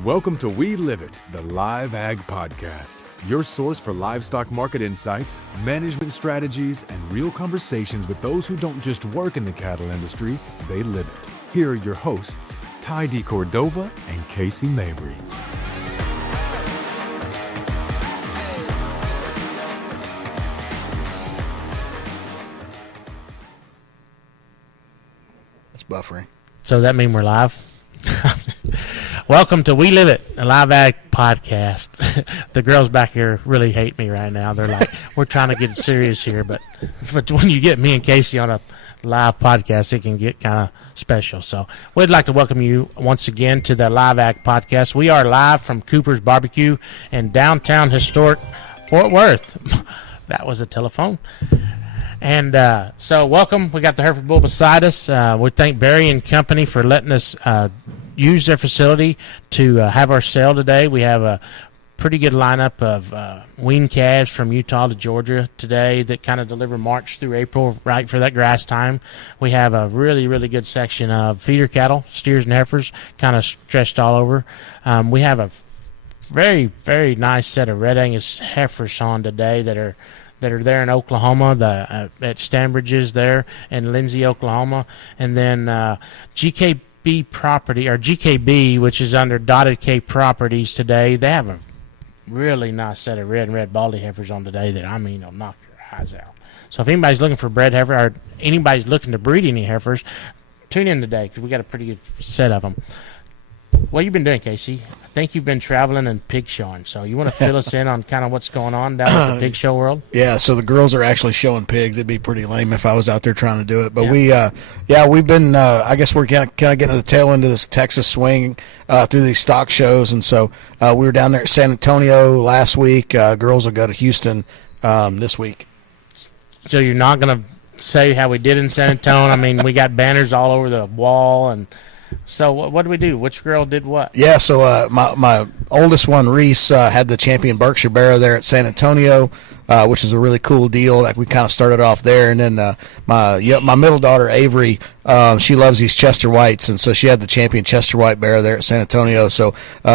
Welcome to We Live It, the LiveAg podcast, your source for livestock market insights, management strategies, and real conversations with those who don't just work in the cattle industry, they live it. Here are your hosts, deCordova and Casey Mabry. It's buffering. So that mean we're live? Welcome to We Live It, a LiveAg podcast. The girls back here really hate me right now. They're like, we're trying to get serious here, but when you get me and Casey on a live podcast, it can get kind of special. So we'd like to welcome you once again to the LiveAg podcast. We are live from Cooper's Barbecue in downtown historic Fort Worth. That was a telephone. And so welcome. We got the Hereford Bull beside us. We thank Barry and Company for letting us use their facility to have our sale today. We have a pretty good lineup of wean calves from Utah to Georgia today that kind of deliver March through April, right for that grass time. We have a really, really good section of feeder cattle, steers and heifers, kind of stretched all over. We have a very, very nice set of Red Angus heifers on today that are there in Oklahoma, at Stanbridge's there in Lindsay, Oklahoma. And then GKB Property, or GKB, which is under Dotted K Properties today, they have a really nice set of red baldy heifers on today that, I mean, will knock your eyes out. So if anybody's looking for bred heifer, or anybody's looking to breed any heifers, tune in today because we got a pretty good set of them. What you been doing, Casey? I think you've been traveling and pig showing. So you want to fill us in on kind of what's going on down at the pig show world? Yeah, so the girls are actually showing pigs. It'd be pretty lame if I was out there trying to do it. But we've been, I guess we're kind of getting to the tail end of this Texas swing through these stock shows. And so we were down there at San Antonio last week. Girls will go to Houston this week. So you're not going to say how we did in San Antonio? I mean, we got banners all over the wall and – so what did we do? Which girl did what? Yeah, so my oldest one, Reese, had the champion Berkshire Barrow there at San Antonio, which is a really cool deal. Like we kind of started off there, and then my middle daughter Avery, she loves these Chester Whites, and so she had the champion Chester White Barrow there at San Antonio. So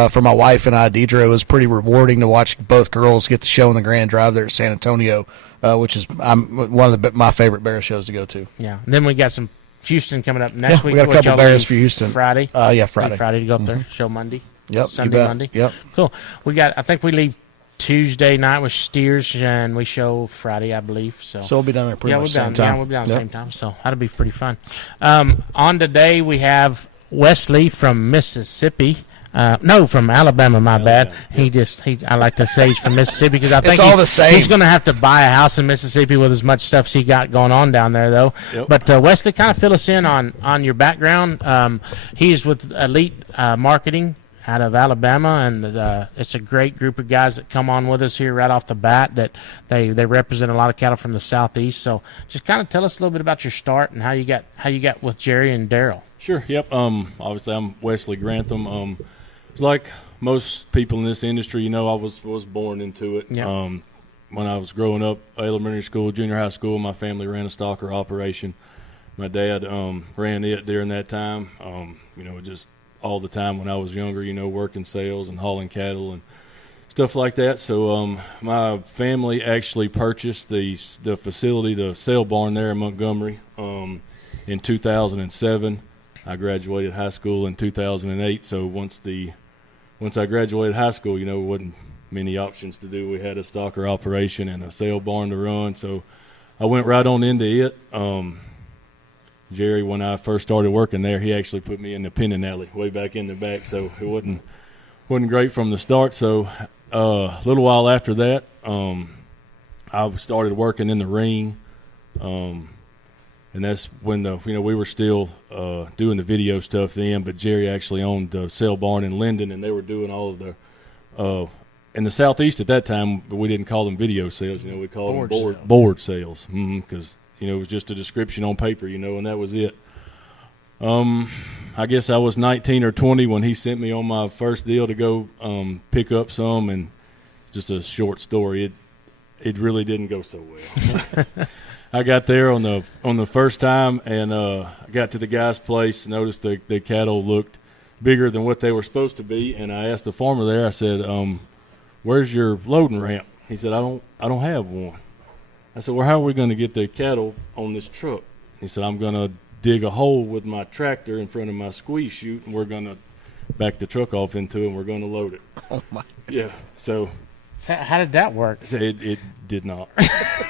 for my wife and I, Deidre, it was pretty rewarding to watch both girls get the show in the Grand Drive there at San Antonio, which is one of my favorite barrow shows to go to. Yeah, and then we got some Houston coming up next week. We got a couple barrows for Houston. Friday? Friday. Friday to go up there. Show Monday. Yep. Sunday, Monday. Yep. Cool. I think we leave Tuesday night with steers, and we show Friday, I believe. So we'll be down there pretty much same time. Yeah, we'll be down at the same time. So that'll be pretty fun. On today, we have Wesley from Mississippi. From Alabama, my bad. I like to say he's from Mississippi because I think it's all the same. He's going to have to buy a house in Mississippi with as much stuff as he got going on down there, though. Yep. But Wesley, kind of fill us in on your background. He's with Elite Marketing out of Alabama, and it's a great group of guys that come on with us here right off the bat. That they represent a lot of cattle from the southeast. So just kind of tell us a little bit about your start and how you got with Jerry and Daryl. Sure. Yep. Obviously, I'm Wesley Granthum. Like most people in this industry, I was born into it. Yep. When I was growing up, elementary school, junior high school, my family ran a stocker operation. My dad ran it during that time. Just all the time when I was younger, working sales and hauling cattle and stuff like that. So my family actually purchased the facility, the sale barn there in Montgomery in 2007. I graduated high school in 2008. So once I graduated high school, there wasn't many options to do. We had a stocker operation and a sale barn to run, so I went right on into it. Jerry, when I first started working there, he actually put me in the pinning alley way back in the back, so it wasn't great from the start. So a little while after that, I started working in the ring, and that's when we were still doing the video stuff then, but Jerry actually owned the sale barn in Linden, and they were doing all of the in the southeast at that time. We didn't call them video sales, we called them board sales, because it was just a description on paper, and that was it. I guess I was 19 or 20 when he sent me on my first deal to go pick up some, and just a short story. It really didn't go so well. I got there on the first time, and I got to the guy's place, noticed the cattle looked bigger than what they were supposed to be. And I asked the farmer there, I said, where's your loading ramp? He said, I don't have one. I said, well, how are we going to get the cattle on this truck? He said, I'm going to dig a hole with my tractor in front of my squeeze chute, and we're going to back the truck off into it, and we're going to load it. Oh, my. Yeah, so how did that work? it did not.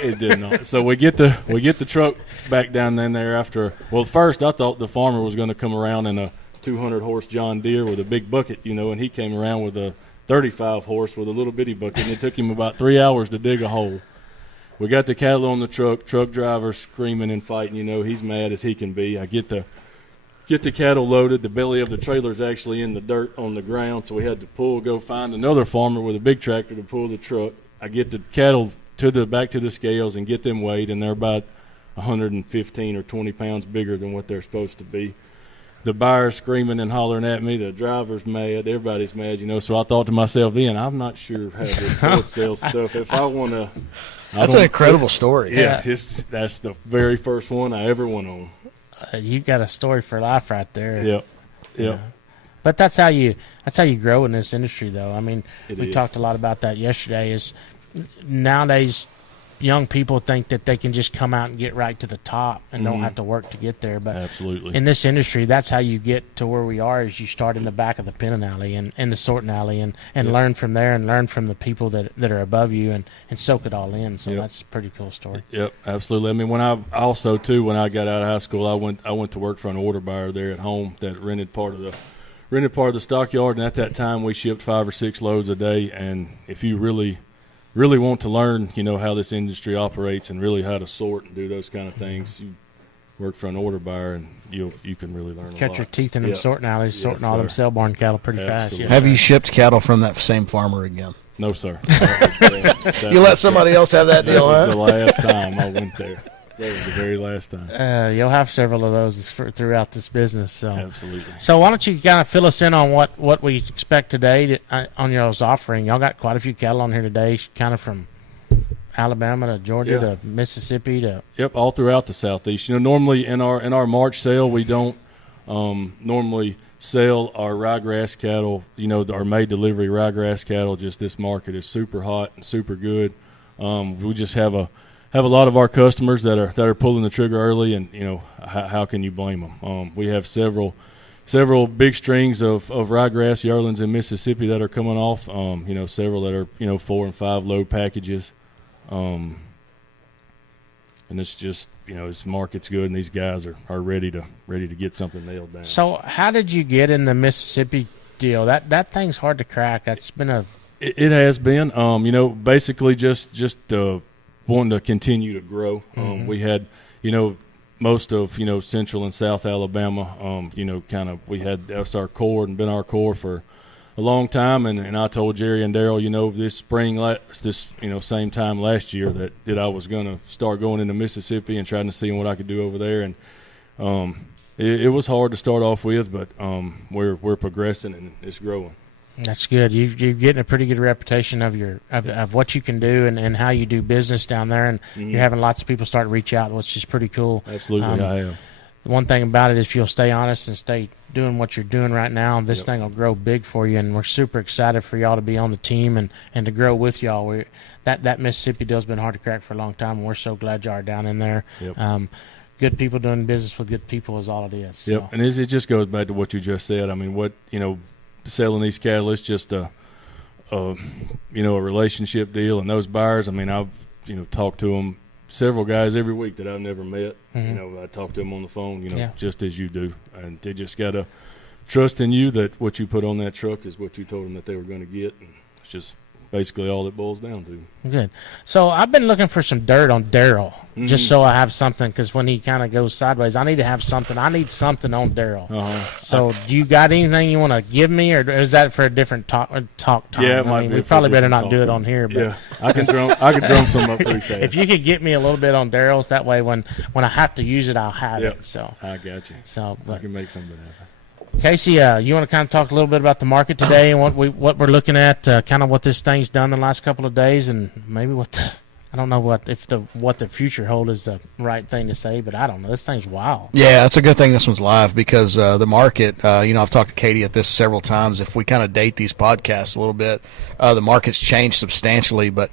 It did not. So we get the truck back down in there after. Well, first I thought the farmer was going to come around in a 200 horse John Deere with a big bucket, and he came around with a 35 horse with a little bitty bucket, and it took him about 3 hours to dig a hole. We got the cattle on the truck driver screaming and fighting. He's mad as he can be. I get the cattle loaded. The belly of the trailer's actually in the dirt on the ground, so we had to go find another farmer with a big tractor to pull the truck. I get the cattle back to the scales and get them weighed, and they're about 115 or 20 pounds bigger than what they're supposed to be. The buyer's screaming and hollering at me. The driver's mad. Everybody's mad, So I thought to myself then, I'm not sure how this short sale stuff. If I want to, that's an incredible story. Yeah, that's the very first one I ever went on. You got a story for life right there. Yep. Yeah. But that's how you grow in this industry, though. I mean, we talked a lot about that yesterday. Is nowadays young people think that they can just come out and get right to the top and don't have to work to get there. But absolutely, in this industry, that's how you get to where we are. Is you start in the back of the pinning alley and the sorting alley and learn from there and learn from the people that are above you and soak it all in. So that's a pretty cool story. Yep, absolutely. I mean, when I got out of high school, I went to work for an order buyer there at home that rented part of the stockyard, and at that time we shipped 5 or 6 loads a day. And if you really want to learn, how this industry operates and really how to sort and do those kind of things, you work for an order buyer and you can really learn a lot. Cut your teeth in them sorting alleys, sorting all them sale barn cattle pretty fast. Yes, have you shipped cattle from that same farmer again? No, sir. You let somebody else have that deal, That was the last time I went there. That was the very last time. You'll have several of those throughout this business. So. Absolutely. So why don't you kind of fill us in on what we expect today on y'all's offering? Y'all got quite a few cattle on here today, kind of from Alabama to Georgia to Mississippi to. Yep, all throughout the Southeast. Normally in our March sale, we don't normally sell our ryegrass cattle. Our made delivery ryegrass cattle. Just this market is super hot and super good. We just have a lot of our customers that are pulling the trigger early, and how can you blame them? We have several big strings of ryegrass yearlings in Mississippi that are coming off. Several that are 4 and 5 load packages, and it's just this market's good, and these guys are ready to get something nailed down. So how did you get in the Mississippi deal? That thing's hard to crack. That's been it has been basically just wanting to continue to grow. We had, most of, Central and South Alabama, that's our core and been our core for a long time. And I told Jerry and Daryl, this spring, same time last year that I was going to start going into Mississippi and trying to see what I could do over there. And it was hard to start off with, but we're progressing and it's growing. That's good. You're getting a pretty good reputation of what you can do and how you do business down there, and you're having lots of people start to reach out, which is pretty cool. Absolutely, I am. The one thing about it is if you'll stay honest and stay doing what you're doing right now, this thing will grow big for you, and we're super excited for y'all to be on the team and to grow with y'all. That Mississippi deal's been hard to crack for a long time, and we're so glad y'all are down in there. Yep. Good people doing business with good people is all it is. Yep, so. and it just goes back to what you just said. I mean, selling these cattle, it's just a relationship deal, and those buyers, I mean, I've talked to them, several guys every week that I've never met. I talk to them on the phone, just as you do, and they just gotta trust in you that what you put on that truck is what you told them that they were going to get, and it's just basically all it boils down to. Good. So I've been looking for some dirt on Daryl, just so I have something, because when he kind of goes sideways, I need to have something. I need something on Daryl. So do you got anything you want to give me, or is that for a different talk time? Yeah, it might be we probably better not do it on here. But yeah, I can drum some up pretty fast. If you could get me a little bit on Daryl's, that way when I have to use it, I'll have it. So I got you. So I can make something happen. Casey, you want to kind of talk a little bit about the market today and what we're looking at, kind of what this thing's done the last couple of days, and maybe what I don't know what the future hold is the right thing to say, but I don't know. This thing's wild. Yeah, it's a good thing this one's live because the market, I've talked to Katie at this several times. If we kind of date these podcasts a little bit, the market's changed substantially. But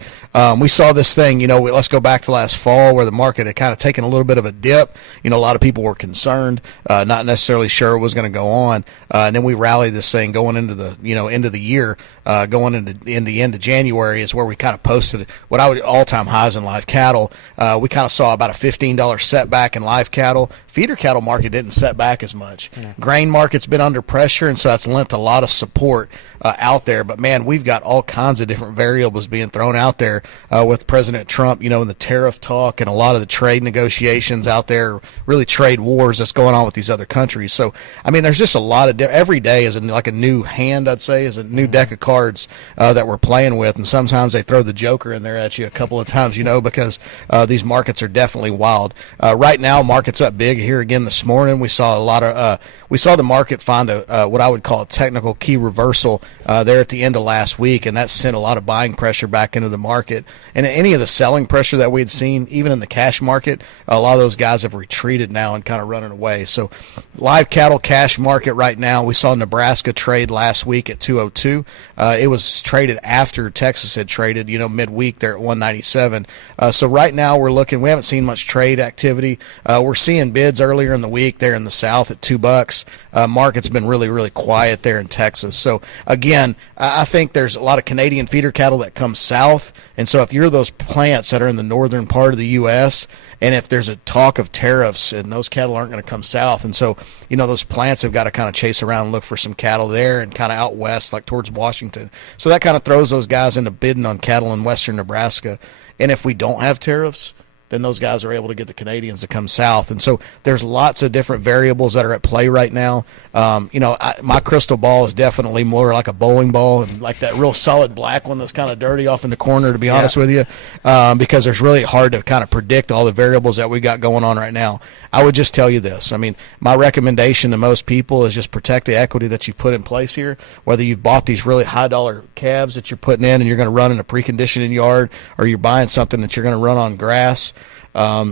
we saw this thing, let's go back to last fall where the market had kind of taken a little bit of a dip. A lot of people were concerned, not necessarily sure what was going to go on. And then we rallied this thing going into the, end of the year, going into the end of January is where we kind of posted what I would all-time highs in live cattle. We kind of saw about a $15 setback in live cattle. Feeder cattle market didn't set back as much. Yeah. Grain market's been under pressure, and so that's lent a lot of support out there. But, man, we've got all kinds of different variables being thrown out there with President Trump, and the tariff talk and a lot of the trade negotiations out there, really trade wars that's going on with these other countries. So, I mean, there's just a lot of every day is like a new hand, I'd say, is a new deck of cards that we're playing with. And sometimes they throw the Joker in there at you a couple of times, because these markets are definitely wild. Right now, market's up big here again this morning. We saw the market find a what I would call a technical key reversal there at the end of last week, and that sent a lot of buying pressure back into the market. And any of the selling pressure that we had seen, even in the cash market, a lot of those guys have retreated now and kind of running away. So live cattle cash market right now, we saw Nebraska trade last week at 202. It was traded after Texas had traded, midweek there at 197. So right now we haven't seen much trade activity. We're seeing bids earlier in the week there in the South at $2. Market's been really, really quiet there in Texas. So again, I think there's a lot of Canadian feeder cattle that come south. And so if you're those plants that are in the northern part of the U.S., and if there's a talk of tariffs and those cattle aren't going to come south, and so, those plants have got to kind of chase around and look for some cattle there and kind of out west, like towards Washington. So that kind of throws those guys into bidding on cattle in western Nebraska. And if we don't have tariffs, then those guys are able to get the Canadians to come south. And so there's lots of different variables that are at play right now. My crystal ball is definitely more like a bowling ball and like that real solid black one that's kind of dirty off in the corner, to be honest with you, because there's really hard to kind of predict all the variables that we got going on right now. I would just tell you this. I mean, my recommendation to most people is just protect the equity that you've put in place here, whether you've bought these really high-dollar calves that you're putting in and you're going to run in a preconditioning yard, or you're buying something that you're going to run on grass.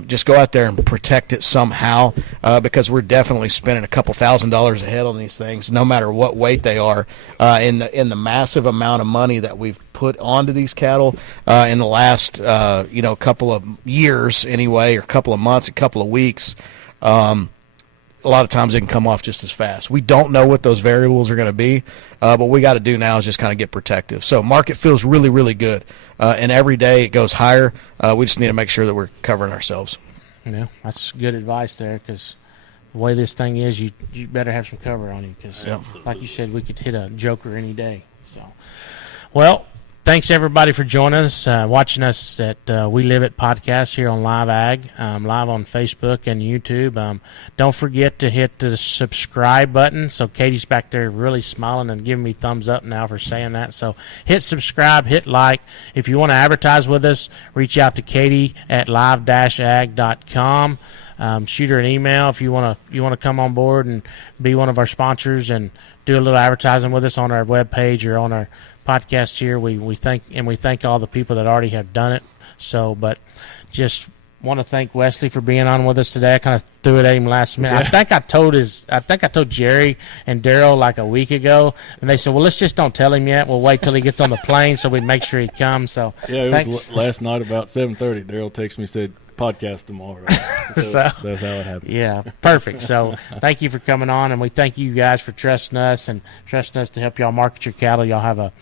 Just go out there and protect it somehow, because we're definitely spending a couple $1,000s a head on these things, no matter what weight they are, in the massive amount of money that we've put onto these cattle in the last couple of years anyway, or couple of months, a couple of weeks. A lot of times it can come off just as fast. We don't know what those variables are going to be, but what we got to do now is just kind of get protective. So market feels really, really good, and every day it goes higher. We just need to make sure that we're covering ourselves. Yeah, that's good advice there, because the way this thing is, you better have some cover on you, because like you said, we could hit a Joker any day. So, well, thanks, everybody, for joining us, watching us at We Live It podcast here on LiveAg, live on Facebook and YouTube. Don't forget to hit the subscribe button. So Katie's back there really smiling and giving me thumbs up now for saying that. So hit subscribe, hit like. If you want to advertise with us, reach out to Katie at live-ag.com. Shoot her an email if you want to come on board and be one of our sponsors and do a little advertising with us on our webpage or on our podcast here. We thank all the people that already have done it. So, but just want to thank Wesley for being on with us today. I kind of threw it at him last minute. Yeah. I think I told Jerry and Daryl like a week ago, and they said, "Well, let's just don't tell him yet. We'll wait till he gets on the plane so we make sure he comes." So yeah, it was last night about 7:30. Daryl texted me, said, "Podcast tomorrow." So that's how it happened. Yeah, perfect. So thank you for coming on, and we thank you guys for trusting us to help y'all market your cattle. Y'all have a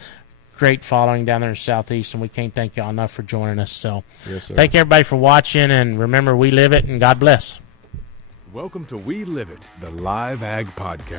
great following down there in the Southeast, and we can't thank y'all enough for joining us. So yes, sir. Thank everybody for watching, and remember, we live it, and God bless. Welcome to We Live It, the Live Ag Podcast.